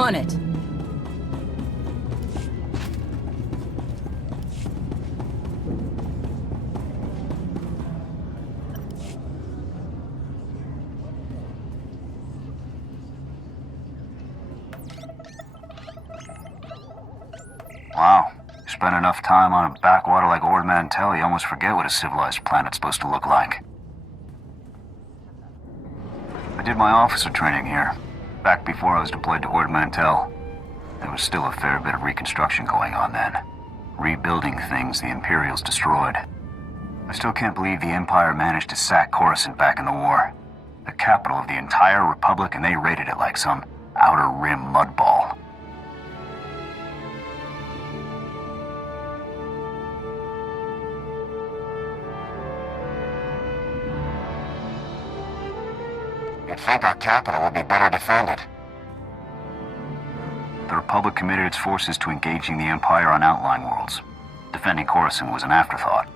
On it. Wow. You spend enough time on a backwater like Ord Mantell, you almost forget what a civilized planet's supposed to look like. I did my officer training here, back before I was deployed to Ord Mantell. There was still a fair bit of reconstruction going on then. Rebuilding things the Imperials destroyed. I still can't believe the Empire managed to sack Coruscant back in the war. The capital of the entire Republic, and they raided it like some outer rim mudball. You'd think our capital would be better defended. The Republic committed its forces to engaging the Empire on outlying worlds. Defending Coruscant was an afterthought.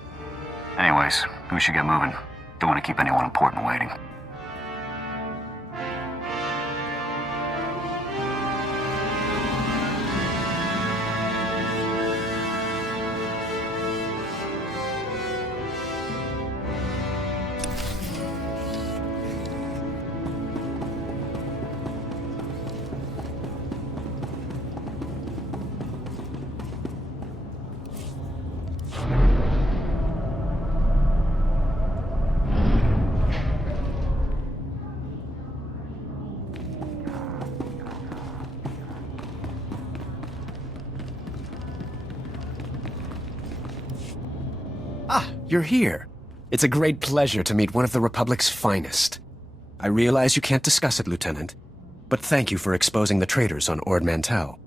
Anyways, we should get moving. Don't want to keep anyone important waiting. Ah, you're here. It's a great pleasure to meet one of the Republic's finest. I realize you can't discuss it, Lieutenant, but thank you for exposing the traitors on Ord Mantell.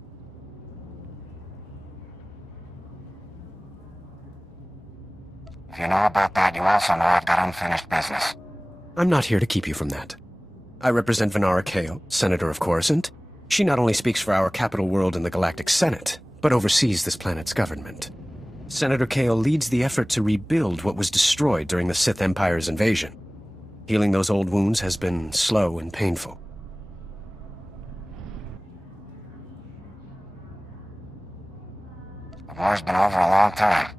If you know about that, you also know I've got unfinished business. I'm not here to keep you from that. I represent Venara Kale, Senator of Coruscant. She not only speaks for our capital world in the Galactic Senate, but oversees this planet's government. Senator Kale leads the effort to rebuild what was destroyed during the Sith Empire's invasion. Healing those old wounds has been slow and painful. The war's been over a long time.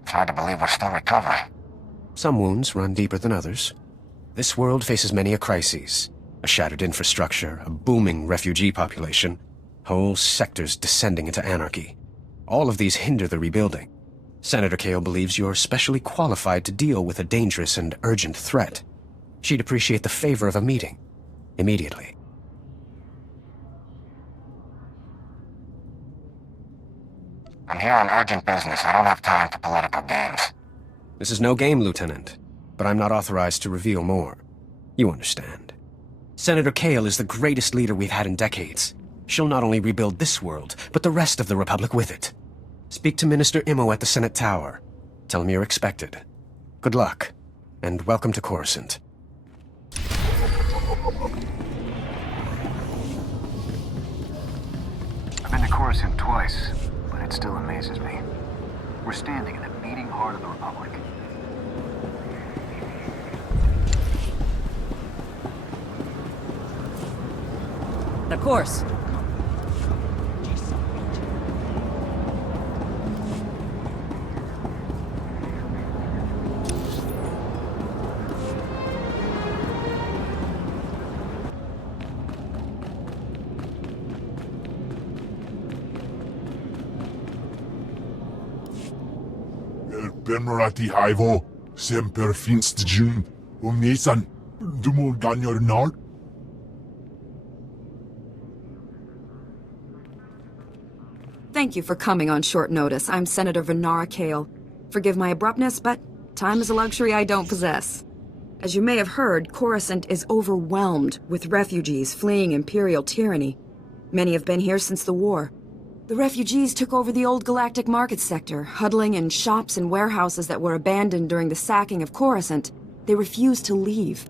It's hard to believe we're still recovering. Some wounds run deeper than others. This world faces many a crisis. A shattered infrastructure, a booming refugee population, whole sectors descending into anarchy. All of these hinder the rebuilding. Senator Kale believes you're specially qualified to deal with a dangerous and urgent threat. She'd appreciate the favor of a meeting. Immediately. I'm here on urgent business. I don't have time for political games. This is no game, Lieutenant, but I'm not authorized to reveal more. You understand. Senator Kale is the greatest leader we've had in decades. She'll not only rebuild this world, but the rest of the Republic with it. Speak to Minister Immo at the Senate Tower. Tell him you're expected. Good luck, and welcome to Coruscant. I've been to Coruscant twice, but it still amazes me. We're standing in the beating heart of the Republic. Of course. Benmerati Haivo, Semper Finst Jun, Omnesan, Dumul Ganyor Nard. Thank you for coming on short notice. I'm Senator Venara Kale. Forgive my abruptness, but time is a luxury I don't possess. As you may have heard, Coruscant is overwhelmed with refugees fleeing Imperial tyranny. Many have been here since the war. The refugees took over the old galactic market sector, huddling in shops and warehouses that were abandoned during the sacking of Coruscant. They refused to leave.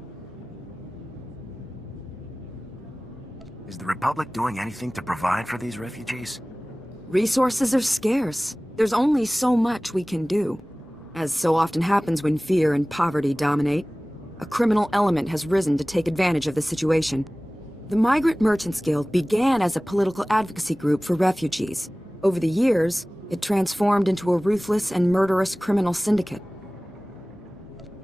Is the Republic doing anything to provide for these refugees? Resources are scarce. There's only so much we can do. As so often happens when fear and poverty dominate, a criminal element has risen to take advantage of the situation. The Migrant Merchants Guild began as a political advocacy group for refugees. Over the years, it transformed into a ruthless and murderous criminal syndicate.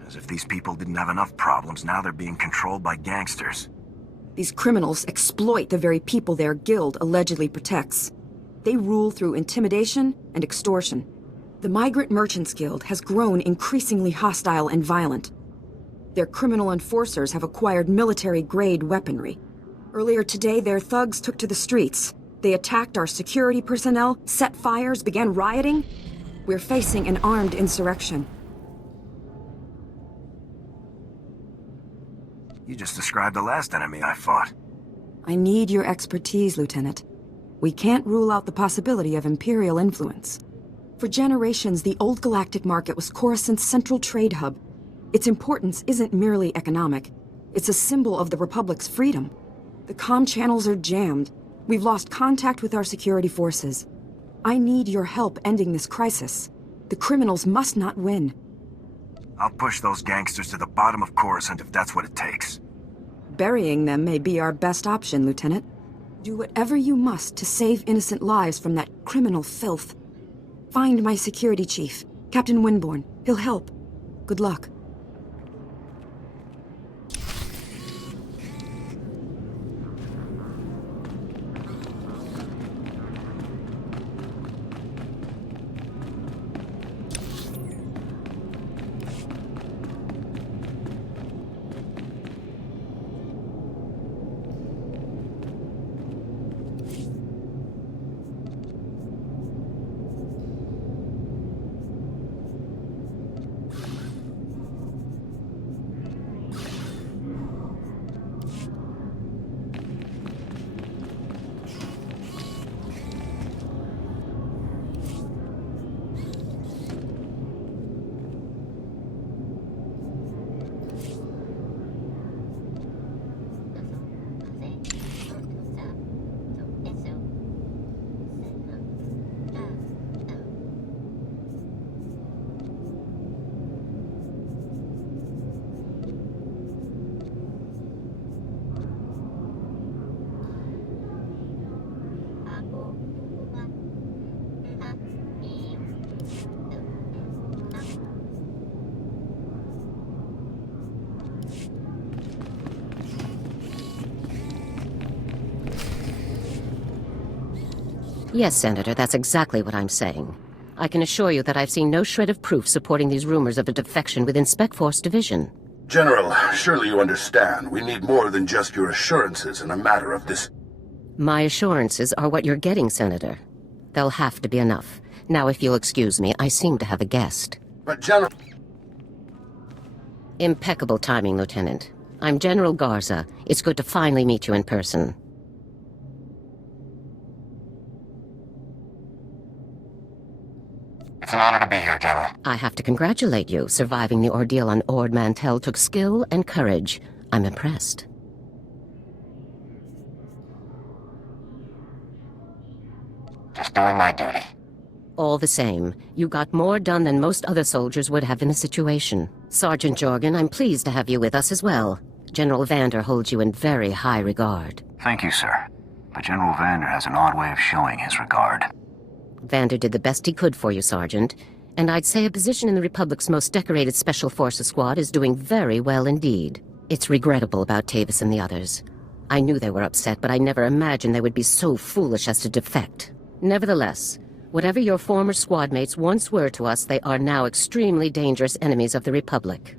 As if these people didn't have enough problems, now they're being controlled by gangsters. These criminals exploit the very people their guild allegedly protects. They rule through intimidation and extortion. The Migrant Merchants Guild has grown increasingly hostile and violent. Their criminal enforcers have acquired military-grade weaponry. Earlier today, their thugs took to the streets. They attacked our security personnel, set fires, began rioting. We're facing an armed insurrection. You just described the last enemy I fought. I need your expertise, Lieutenant. We can't rule out the possibility of Imperial influence. For generations, the old galactic market was Coruscant's central trade hub. Its importance isn't merely economic. It's a symbol of the Republic's freedom. The comm channels are jammed. We've lost contact with our security forces. I need your help ending this crisis. The criminals must not win. I'll push those gangsters to the bottom of Coruscant if that's what it takes. Burying them may be our best option, Lieutenant. Do whatever you must to save innocent lives from that criminal filth. Find my security chief, Captain Winborn. He'll help. Good luck. Yes, Senator, that's exactly what I'm saying. I can assure you that I've seen no shred of proof supporting these rumors of a defection within Spec Force Division. General, surely you understand. We need more than just your assurances in a matter of this. My assurances are what you're getting, Senator. They'll have to be enough. Now, if you'll excuse me, I seem to have a guest. But General... Impeccable timing, Lieutenant. I'm General Garza. It's good to finally meet you in person. It's an honor to be here, General. I have to congratulate you. Surviving the ordeal on Ord Mantell took skill and courage. I'm impressed. Just doing my duty. All the same, you got more done than most other soldiers would have in the situation. Sergeant Jorgen, I'm pleased to have you with us as well. General Vander holds you in very high regard. Thank you, sir. But General Vander has an odd way of showing his regard. Vander did the best he could for you, Sergeant. And I'd say a position in the Republic's most decorated Special Forces squad is doing very well indeed. It's regrettable about Tavis and the others. I knew they were upset, but I never imagined they would be so foolish as to defect. Nevertheless, whatever your former squad mates once were to us, they are now extremely dangerous enemies of the Republic.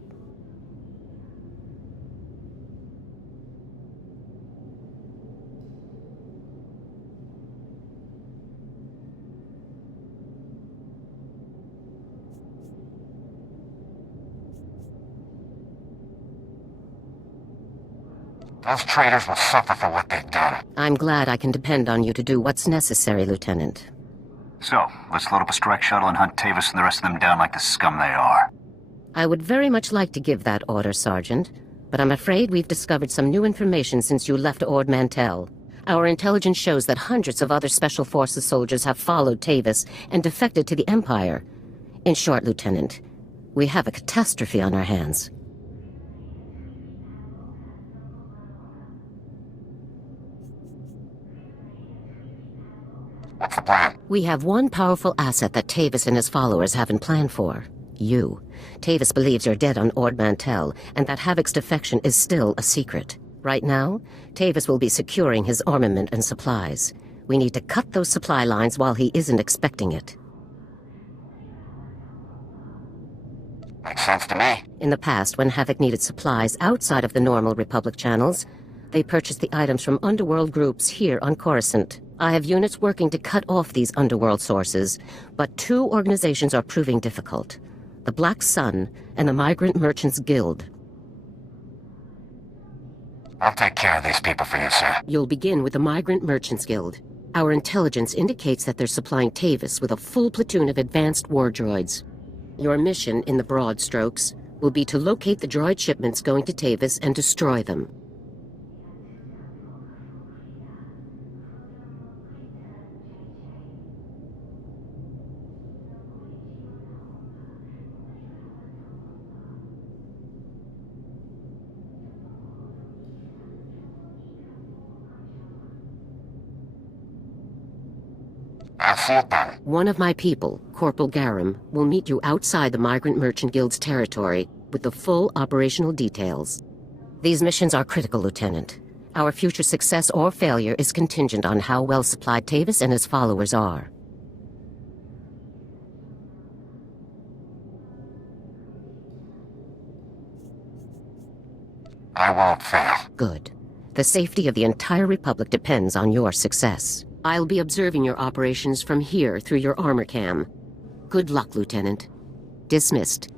Those traitors will suffer for what they've done. I'm glad I can depend on you to do what's necessary, Lieutenant. So, let's load up a strike shuttle and hunt Tavis and the rest of them down like the scum they are. I would very much like to give that order, Sergeant, but I'm afraid we've discovered some new information since you left Ord Mantell. Our intelligence shows that hundreds of other Special Forces soldiers have followed Tavis and defected to the Empire. In short, Lieutenant, we have a catastrophe on our hands. We have one powerful asset that Tavis and his followers haven't planned for. You. Tavis believes you're dead on Ord Mantell, and that Havoc's defection is still a secret. Right now, Tavis will be securing his armament and supplies. We need to cut those supply lines while he isn't expecting it. Makes sense to me. In the past, when Havoc needed supplies outside of the normal Republic channels, they purchased the items from underworld groups here on Coruscant. I have units working to cut off these underworld sources, but two organizations are proving difficult. The Black Sun and the Migrant Merchants Guild. I'll take care of these people for you, sir. You'll begin with the Migrant Merchants Guild. Our intelligence indicates that they're supplying Tavis with a full platoon of advanced war droids. Your mission, in the broad strokes, will be to locate the droid shipments going to Tavis and destroy them. I'll see it done. One of my people, Corporal Garum, will meet you outside the Migrant Merchant Guild's territory with the full operational details. These missions are critical, Lieutenant. Our future success or failure is contingent on how well supplied Tavis and his followers are. I won't fail. Good. The safety of the entire Republic depends on your success. I'll be observing your operations from here through your armor cam. Good luck, Lieutenant. Dismissed.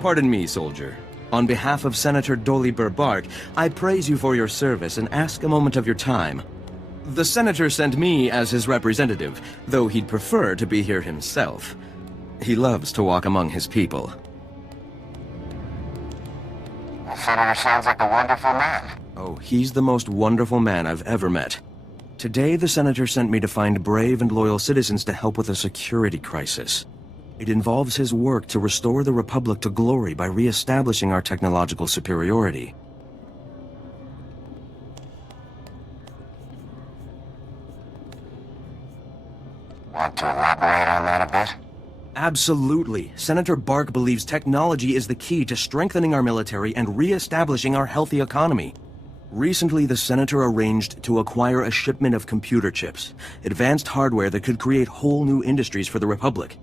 Pardon me, soldier. On behalf of Senator Dolly Burbark, I praise you for your service and ask a moment of your time. The senator sent me as his representative, though he'd prefer to be here himself. He loves to walk among his people. The senator sounds like a wonderful man. Oh, he's the most wonderful man I've ever met. Today, the senator sent me to find brave and loyal citizens to help with a security crisis. It involves his work to restore the Republic to glory by re-establishing our technological superiority. Want to elaborate on that a bit? Absolutely. Senator Bark believes technology is the key to strengthening our military and re-establishing our healthy economy. Recently, the senator arranged to acquire a shipment of computer chips, advanced hardware that could create whole new industries for the Republic.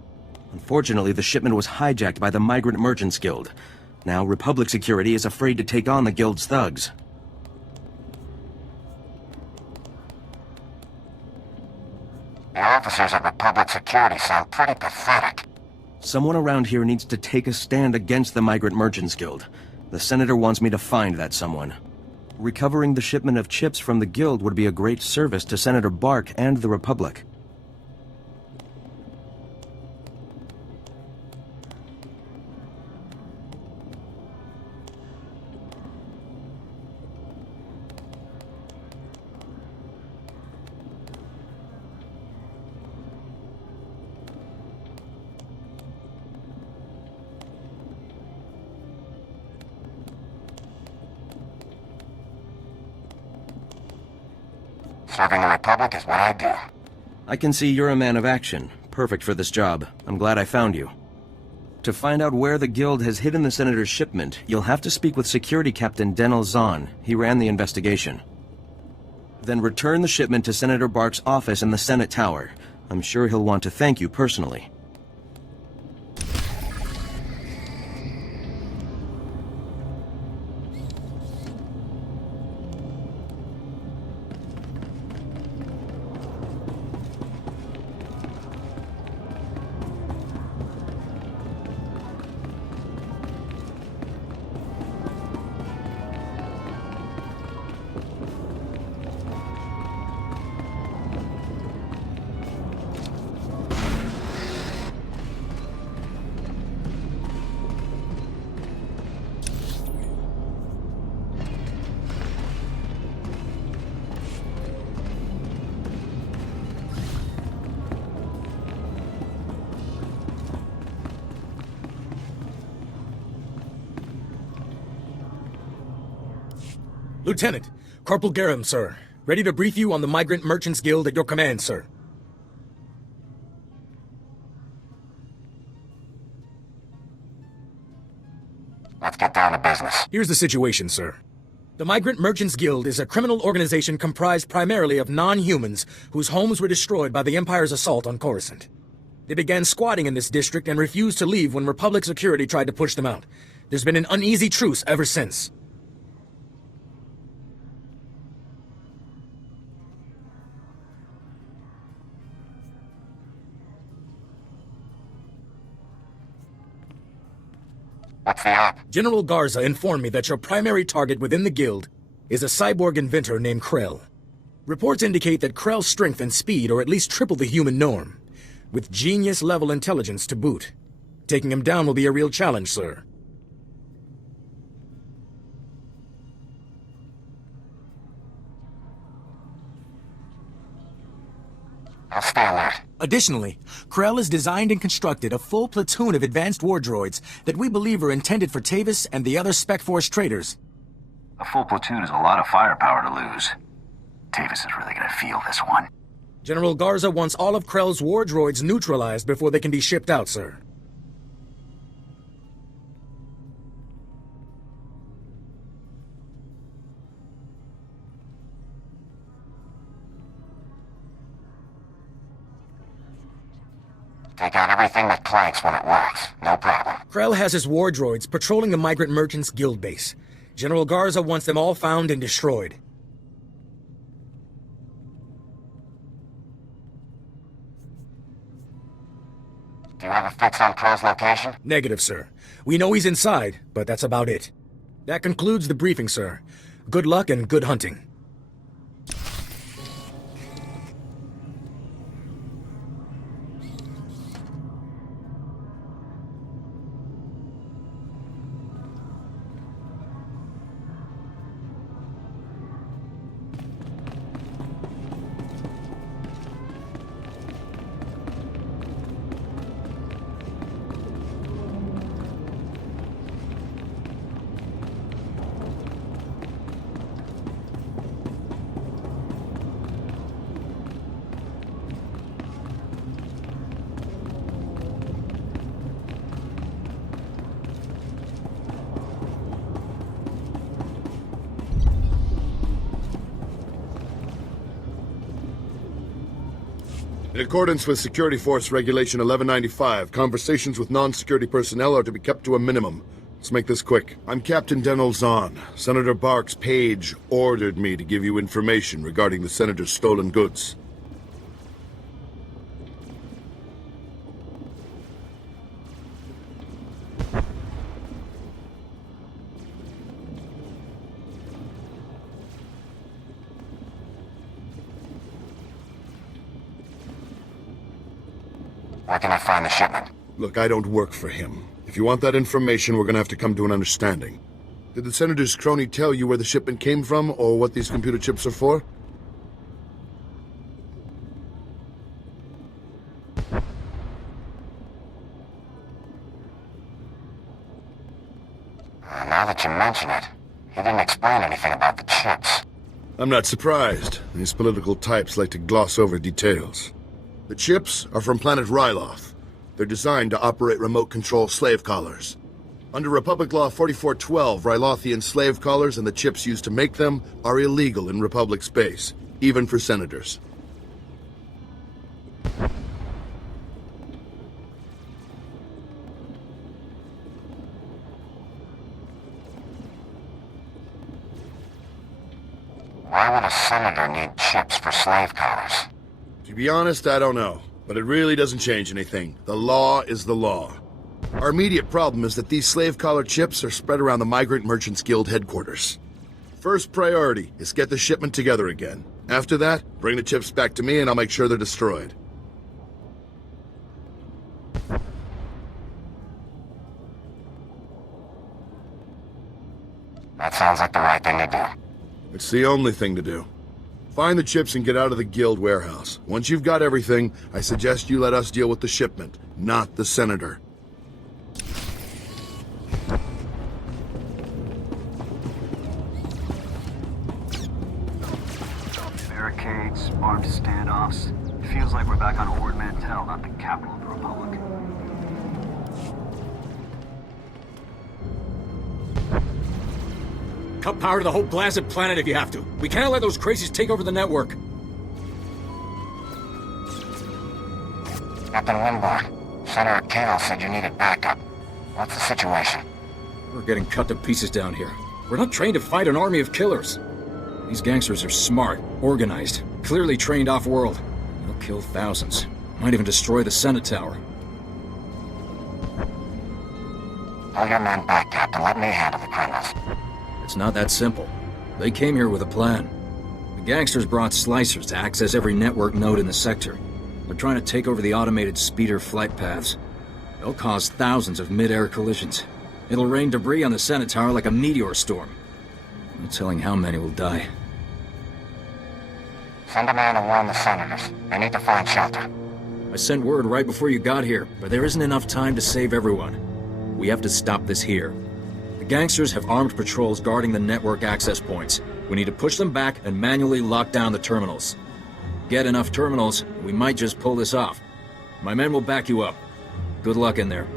Unfortunately, the shipment was hijacked by the Migrant Merchants Guild. Now, Republic security is afraid to take on the Guild's thugs. The officers of Republic security sound pretty pathetic. Someone around here needs to take a stand against the Migrant Merchants Guild. The senator wants me to find that someone. Recovering the shipment of chips from the Guild would be a great service to Senator Bark and the Republic. Serving the Republic is what I do. I can see you're a man of action. Perfect for this job. I'm glad I found you. To find out where the Guild has hidden the Senator's shipment, you'll have to speak with Security Captain Denel Zahn. He ran the investigation. Then return the shipment to Senator Bark's office in the Senate Tower. I'm sure he'll want to thank you personally. Lieutenant, Corporal Garum, sir. Ready to brief you on the Migrant Merchants Guild at your command, sir. Let's get down to business. Here's the situation, sir. The Migrant Merchants Guild is a criminal organization comprised primarily of non-humans whose homes were destroyed by the Empire's assault on Coruscant. They began squatting in this district and refused to leave when Republic security tried to push them out. There's been an uneasy truce ever since. What's the op? General Garza informed me that your primary target within the guild is a cyborg inventor named Krell. Reports indicate that Krell's strength and speed are at least triple the human norm, with genius-level intelligence to boot. Taking him down will be a real challenge, sir. I'll stay alert. Additionally, Krell has designed and constructed a full platoon of advanced war droids that we believe are intended for Tavis and the other Spec Force traders. A full platoon is a lot of firepower to lose. Tavis is really gonna feel this one. General Garza wants all of Krell's war droids neutralized before they can be shipped out, sir. Take out everything that clanks when it works. No problem. Krell has his war droids patrolling the Migrant Merchants Guild base. General Garza wants them all found and destroyed. Do you have a fix on Krell's location? Negative, sir. We know he's inside, but that's about it. That concludes the briefing, sir. Good luck and good hunting. In accordance with Security Force Regulation 1195, conversations with non-security personnel are to be kept to a minimum. Let's make this quick. I'm Captain Denel Zahn. Senator Bark's page ordered me to give you information regarding the Senator's stolen goods. Where can I find the shipment? Look, I don't work for him. If you want that information, we're gonna have to come to an understanding. Did the Senator's crony tell you where the shipment came from, or what these computer chips are for? Now that you mention it, he didn't explain anything about the chips. I'm not surprised. These political types like to gloss over details. The chips are from planet Ryloth. They're designed to operate remote control slave collars. Under Republic Law 4412, Rylothian slave collars and the chips used to make them are illegal in Republic space, even for senators. Why would a senator need chips for slave collars? To be honest, I don't know. But it really doesn't change anything. The law is the law. Our immediate problem is that these slave collar chips are spread around the Migrant Merchants Guild headquarters. First priority is get the shipment together again. After that, bring the chips back to me and I'll make sure they're destroyed. That sounds like the right thing to do. It's the only thing to do. Find the chips and get out of the guild warehouse. Once you've got everything, I suggest you let us deal with the shipment, not the senator. armed standoffs. It feels like we're back on Ord Mantell, not the capital of the Republic. Cut power to the whole blasted planet if you have to. We can't let those crazies take over the network. Captain Winbar, Senator Kale said you needed backup. What's the situation? We're getting cut to pieces down here. We're not trained to fight an army of killers. These gangsters are smart, organized, clearly trained off-world. They'll kill thousands. Might even destroy the Senate Tower. Pull your men back, Captain. Let me handle the criminals. It's not that simple. They came here with a plan. The gangsters brought slicers to access every network node in the sector. They're trying to take over the automated speeder flight paths. They'll cause thousands of mid-air collisions. It'll rain debris on the Senate Tower like a meteor storm. No telling how many will die. Send a man to warn the senators. They need to find shelter. I sent word right before you got here, but there isn't enough time to save everyone. We have to stop this here. The gangsters have armed patrols guarding the network access points. We need to push them back and manually lock down the terminals. Get enough terminals, we might just pull this off. My men will back you up. Good luck in there.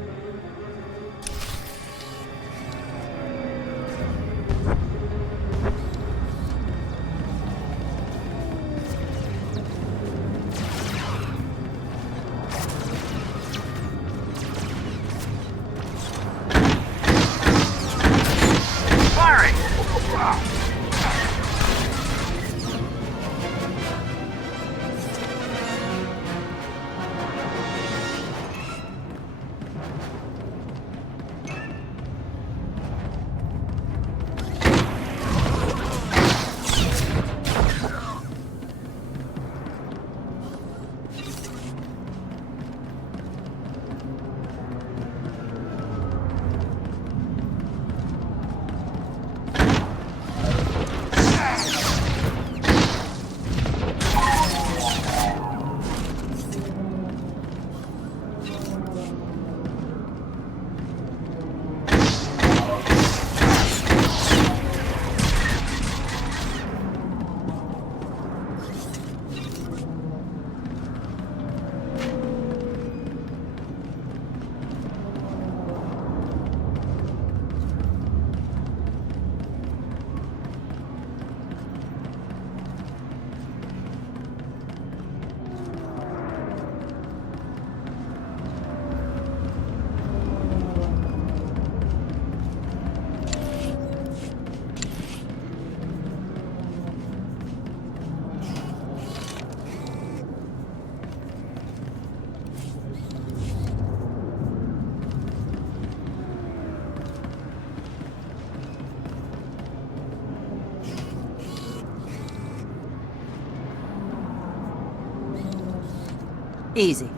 Easy.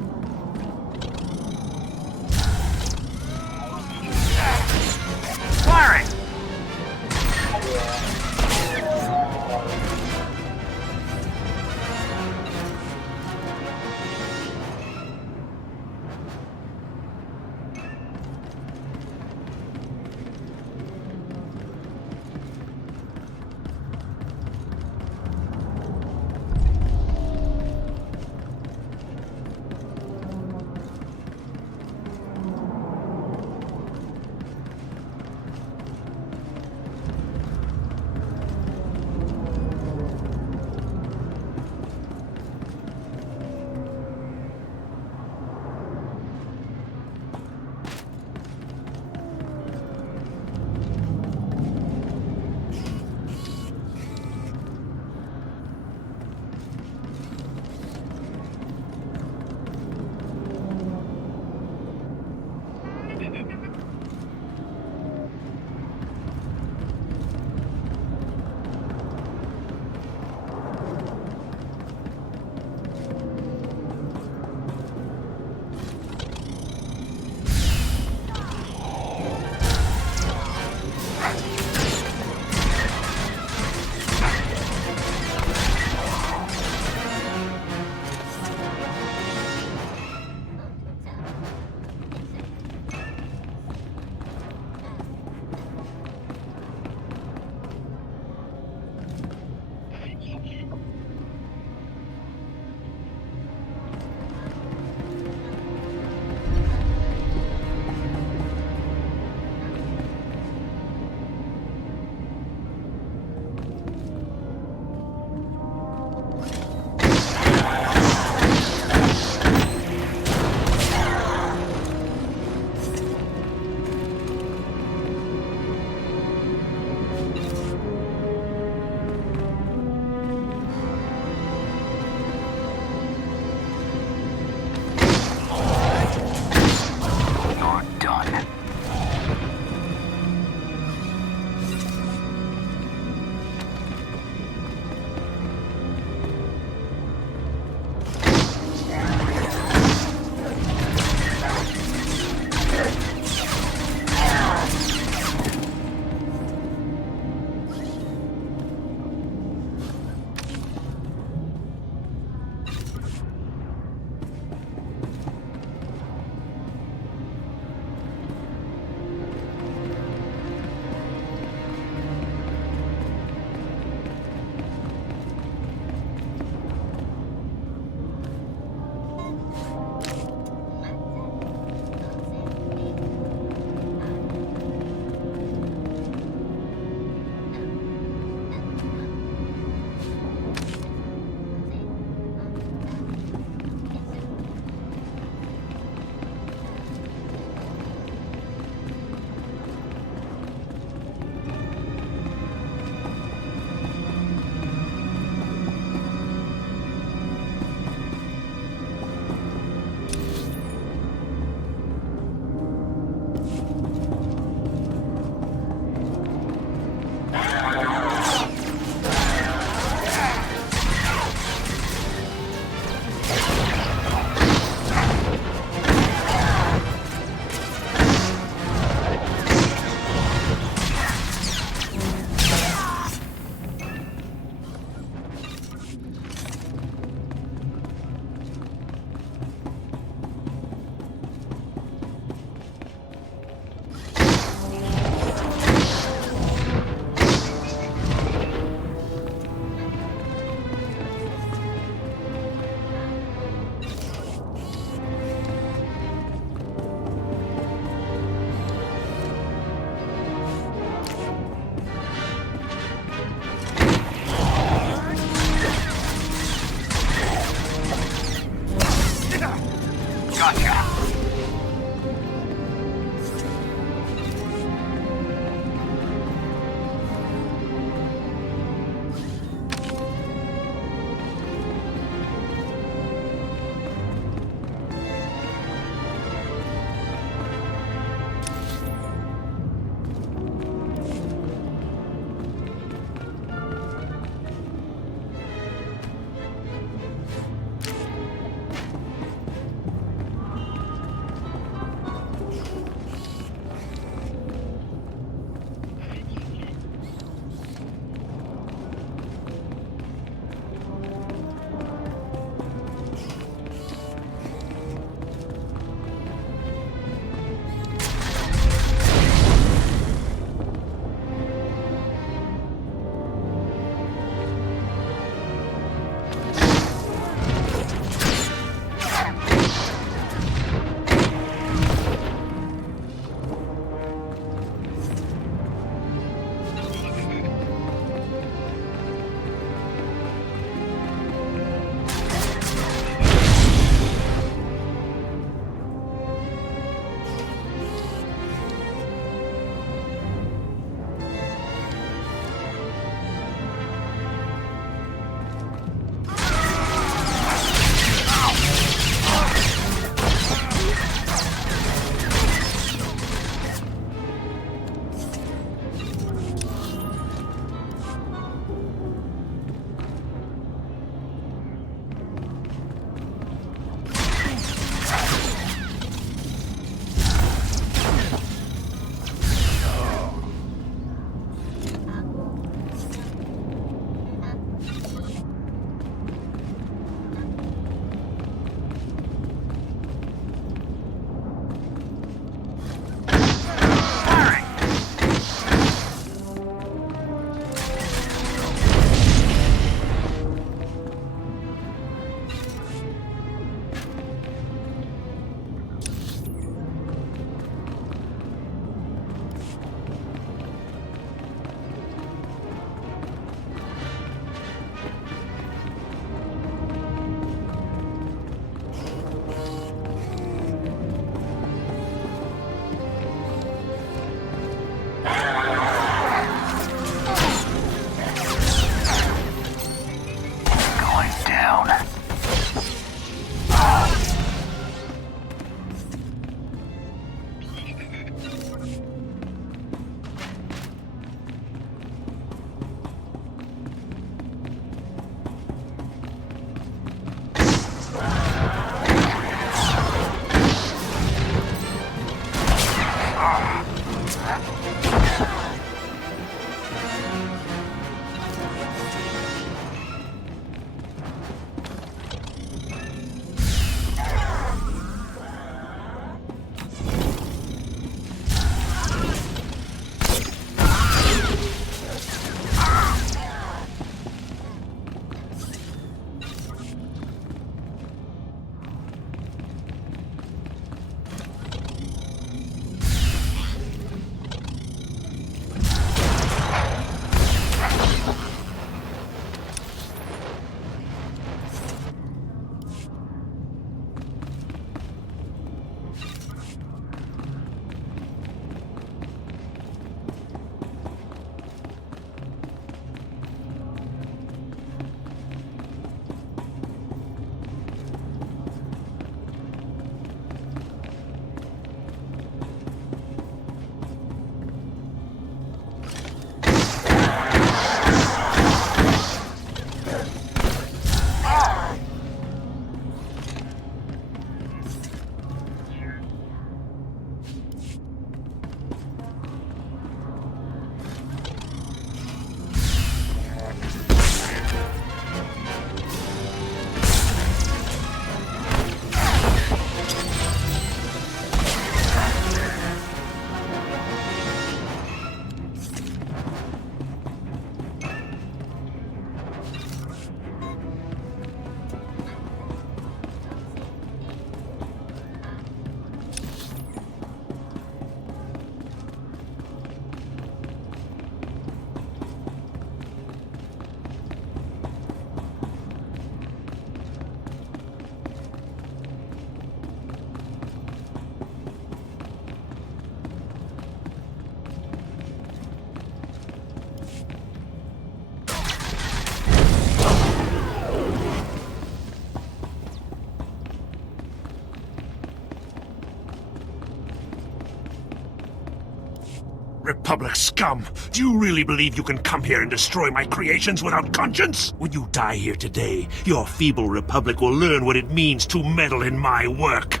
Republic scum! Do you really believe you can come here and destroy my creations without conscience? When you die here today, your feeble Republic will learn what it means to meddle in my work.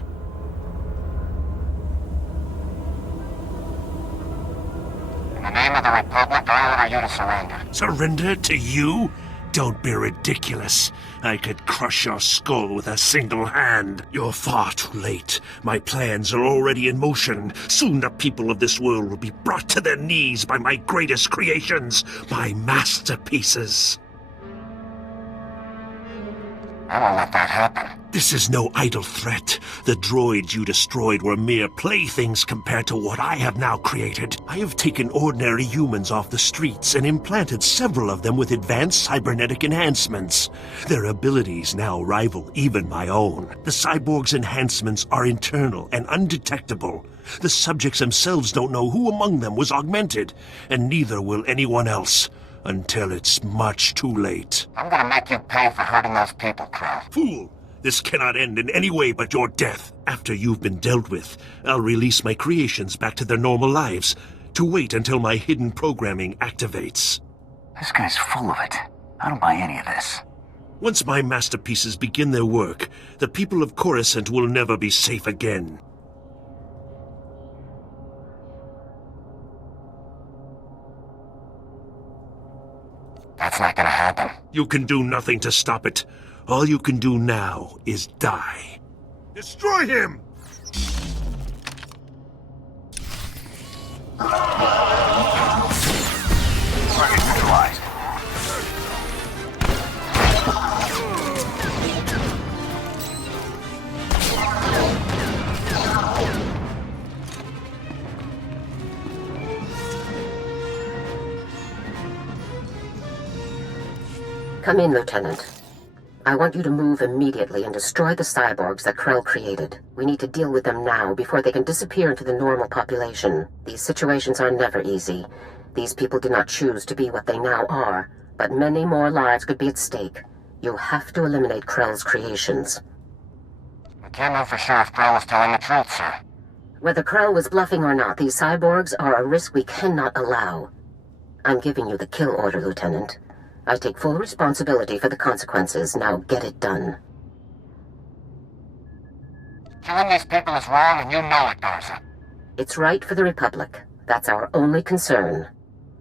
In the name of the Republic, I order you to surrender. Surrender to you? Don't be ridiculous. I could crush your skull with a single hand. You're far too late. My plans are already in motion. Soon the people of this world will be brought to their knees by my greatest creations, my masterpieces. I won't let that happen. This is no idle threat. The droids you destroyed were mere playthings compared to what I have now created. I have taken ordinary humans off the streets and implanted several of them with advanced cybernetic enhancements. Their abilities now rival even my own. The cyborgs' enhancements are internal and undetectable. The subjects themselves don't know who among them was augmented, and neither will anyone else. Until it's much too late. I'm gonna make you pay for hurting those people, Crow. Fool! This cannot end in any way but your death. After you've been dealt with, I'll release my creations back to their normal lives, to wait until my hidden programming activates. This guy's full of it. I don't buy any of this. Once my masterpieces begin their work, the people of Coruscant will never be safe again. That's not gonna happen. You can do nothing to stop it. All you can do now is die. Destroy him! Target neutralized. Come in, Lieutenant. I want you to move immediately and destroy the cyborgs that Krell created. We need to deal with them now before they can disappear into the normal population. These situations are never easy. These people did not choose to be what they now are, but many more lives could be at stake. You have to eliminate Krell's creations. We can't know for sure if Krell was telling the truth, sir. Whether Krell was bluffing or not, these cyborgs are a risk we cannot allow. I'm giving you the kill order, Lieutenant. I take full responsibility for the consequences. Now get it done. Killing these people is wrong, and you know it, Garza. It's right for the Republic. That's our only concern.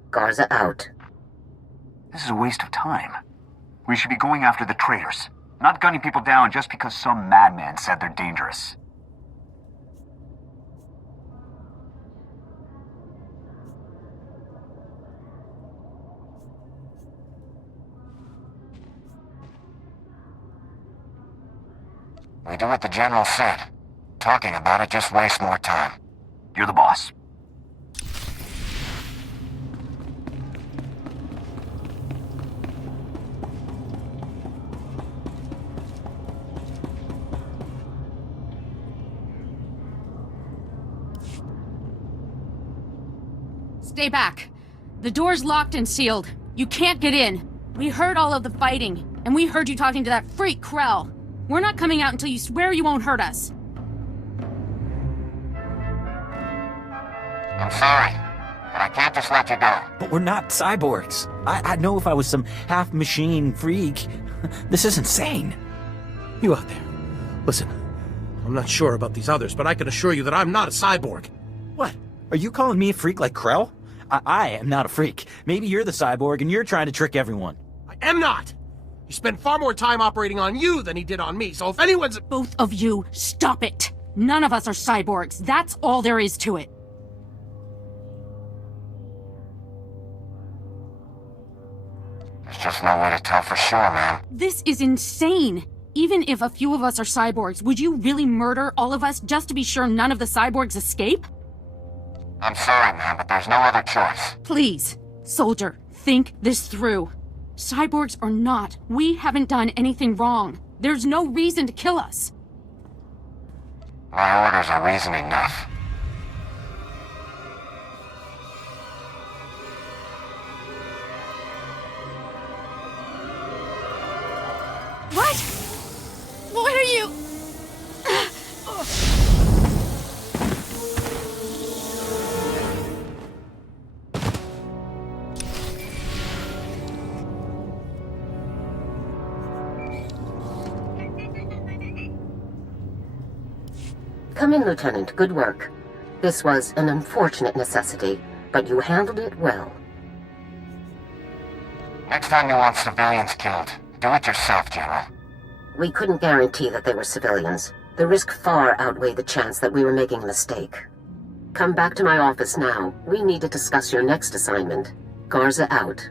Garza out. This is a waste of time. We should be going after the traitors, not gunning people down just because some madman said they're dangerous. We do what the General said. Talking about it just wastes more time. You're the boss. Stay back. The door's locked and sealed. You can't get in. We heard all of the fighting, and we heard you talking to that freak Krell. We're not coming out until you swear you won't hurt us. I'm sorry, but I can't just let you go. But we're not cyborgs. I'd know if I was some half-machine freak. This is insane. You out there. Listen, I'm not sure about these others, but I can assure you that I'm not a cyborg. What? Are you calling me a freak like Krell? I am not a freak. Maybe you're the cyborg and you're trying to trick everyone. I am not! He spent far more time operating on you than he did on me, so if anyone's— Both of you, stop it! None of us are cyborgs. That's all there is to it. There's just no way to tell for sure, man. This is insane! Even if a few of us are cyborgs, would you really murder all of us just to be sure none of the cyborgs escape? I'm sorry, man, but there's no other choice. Please, soldier, think this through. Cyborgs or not, we haven't done anything wrong. There's no reason to kill us. My orders are reason enough. What? What are you? Come in, Lieutenant. Good work. This was an unfortunate necessity, but you handled it well. Next time you want civilians killed, do it yourself, General. We couldn't guarantee that they were civilians. The risk far outweighed the chance that we were making a mistake. Come back to my office now. We need to discuss your next assignment. Garza out.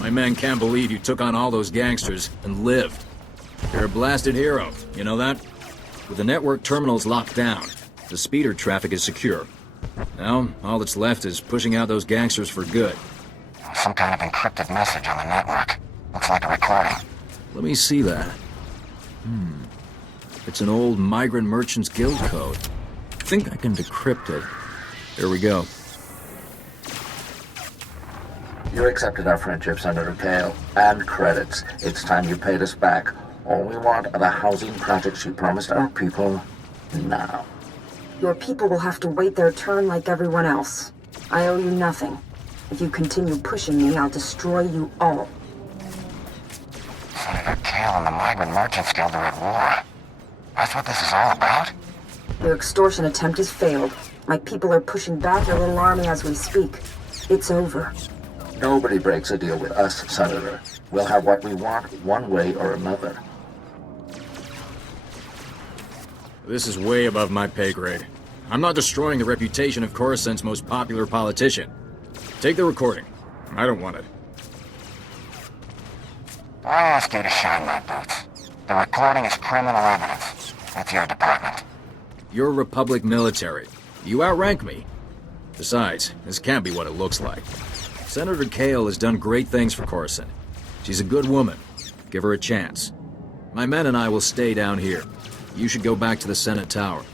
My men can't believe you took on all those gangsters and lived. You're a blasted hero, you know that? With the network terminals locked down, the speeder traffic is secure. Now, all that's left is pushing out those gangsters for good. Some kind of encrypted message on the network. Looks like a recording. Let me see that. It's an old Migrant Merchants Guild code. I think I can decrypt it. Here we go. You accepted our friendship, Senator Kale, and credits. It's time you paid us back. All we want are the housing projects you promised our people now. Your people will have to wait their turn like everyone else. I owe you nothing. If you continue pushing me, I'll destroy you all. Senator Kale and the Migrant Merchants Guild are at war. That's what this is all about? Your extortion attempt has failed. My people are pushing back your little army as we speak. It's over. Nobody breaks a deal with us, Senator. We'll have what we want one way or another. This is way above my pay grade. I'm not destroying the reputation of Coruscant's most popular politician. Take the recording. I don't want it. I ask you to shine my boots. The recording is criminal evidence. It's your department. You're Republic military. You outrank me. Besides, this can't be what it looks like. Senator Kale has done great things for Coruscant. She's a good woman. Give her a chance. My men and I will stay down here. You should go back to the Senate Tower.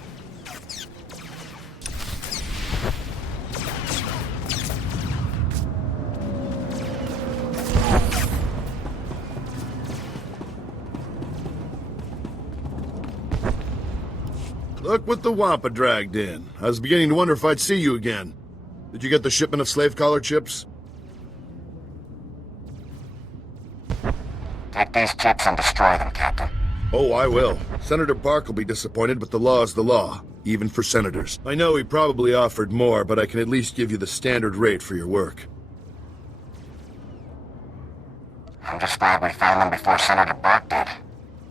Look what the Wampa dragged in. I was beginning to wonder if I'd see you again. Did you get the shipment of slave collar chips? Take these chips and destroy them, Captain. Oh, I will. Senator Bark will be disappointed, but the law is the law, even for senators. I know he probably offered more, but I can at least give you the standard rate for your work. I'm just glad we found them before Senator Bark did.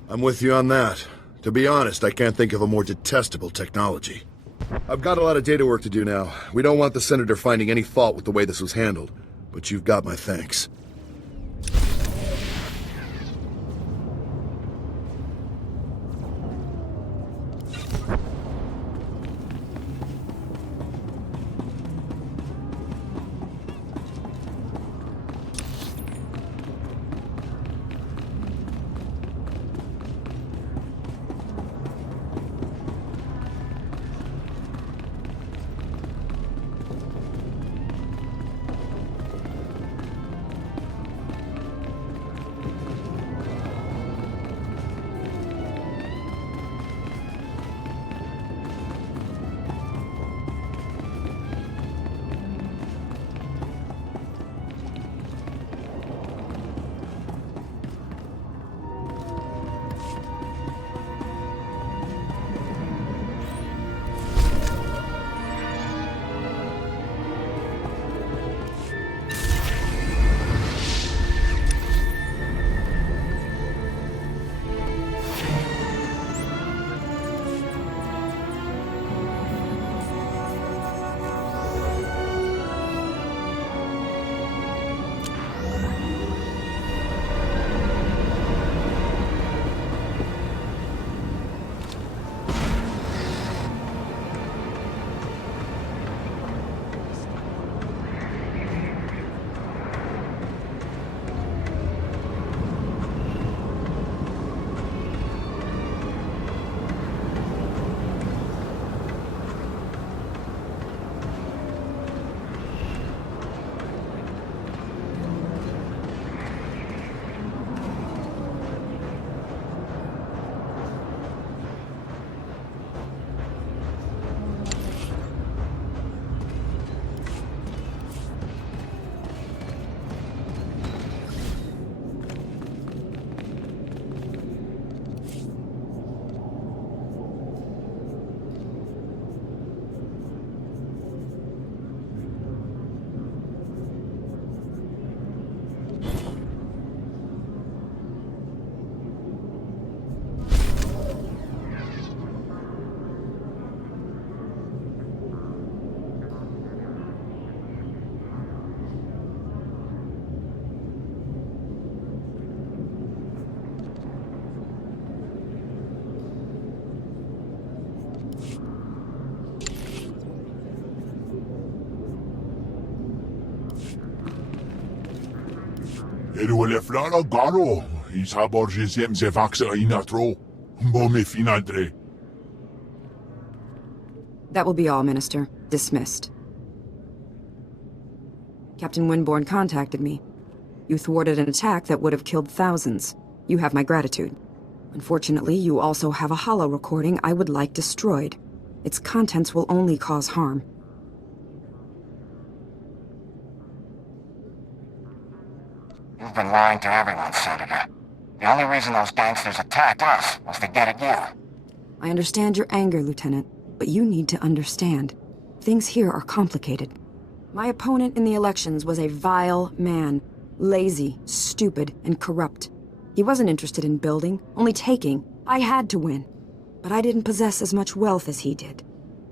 I'm with you on that. To be honest, I can't think of a more detestable technology. I've got a lot of data work to do now. We don't want the Senator finding any fault with the way this was handled, but you've got my thanks. Eruele flara garo. Isabor jesem zevaxa inatro. Mbome finadre. That will be all, Minister. Dismissed. Captain Winborn contacted me. You thwarted an attack that would have killed thousands. You have my gratitude. Unfortunately, you also have a holo recording I would like destroyed. Its contents will only cause harm. You've been lying to everyone, Senator. The only reason those gangsters attacked us was to get at you. I understand your anger, Lieutenant, but you need to understand. Things here are complicated. My opponent in the elections was a vile man. Lazy, stupid, and corrupt. He wasn't interested in building, only taking. I had to win. But I didn't possess as much wealth as he did.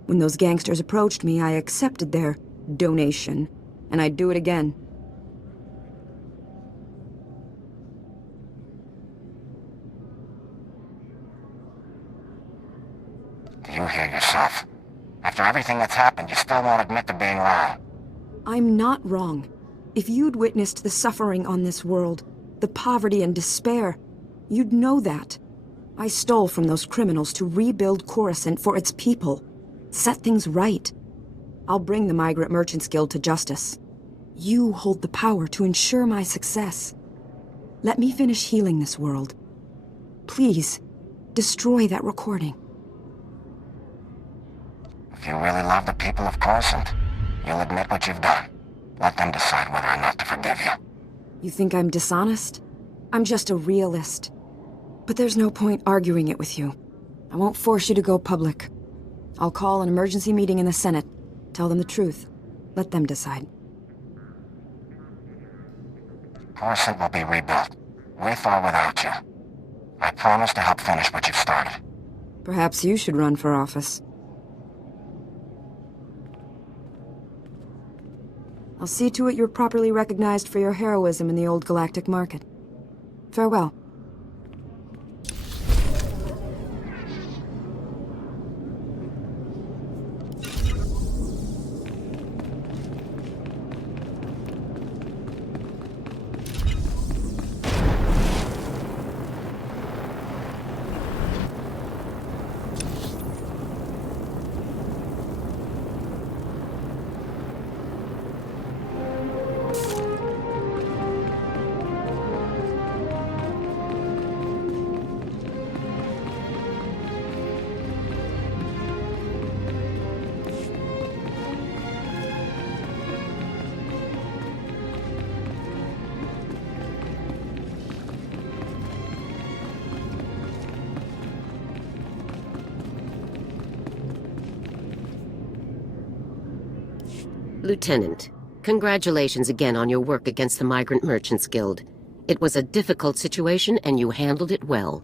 When those gangsters approached me, I accepted their donation, and I'd do it again. Do you hear yourself? After everything that's happened, you still won't admit to being wrong. I'm not wrong. If you'd witnessed the suffering on this world, the poverty and despair, you'd know that. I stole from those criminals to rebuild Coruscant for its people. Set things right. I'll bring the Migrant Merchants Guild to justice. You hold the power to ensure my success. Let me finish healing this world. Please, destroy that recording. If you really love the people of Coruscant, you'll admit what you've done. Let them decide whether or not to forgive you. You think I'm dishonest? I'm just a realist. But there's no point arguing it with you. I won't force you to go public. I'll call an emergency meeting in the Senate. Tell them the truth. Let them decide. Coruscant will be rebuilt, with or without you. I promise to help finish what you've started. Perhaps you should run for office. I'll see to it you're properly recognized for your heroism in the old galactic market. Farewell. Lieutenant, congratulations again on your work against the Migrant Merchants Guild. It was a difficult situation and you handled it well.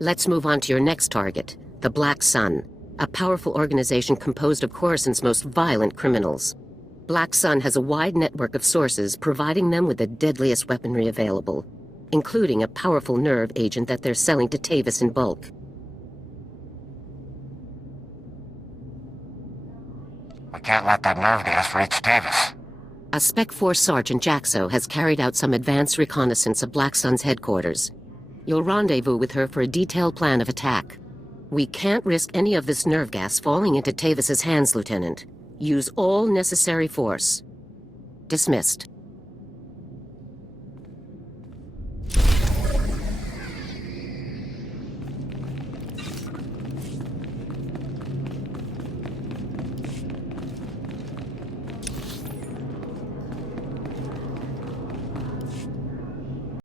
Let's move on to your next target, the Black Sun, a powerful organization composed of Coruscant's most violent criminals. Black Sun has a wide network of sources providing them with the deadliest weaponry available, including a powerful nerve agent that they're selling to Tavis in bulk. We can't let that nerve gas reach Tavis. A Spec Force Sergeant Jaxo has carried out some advanced reconnaissance of Black Sun's headquarters. You'll rendezvous with her for a detailed plan of attack. We can't risk any of this nerve gas falling into Tavis's hands, Lieutenant. Use all necessary force. Dismissed.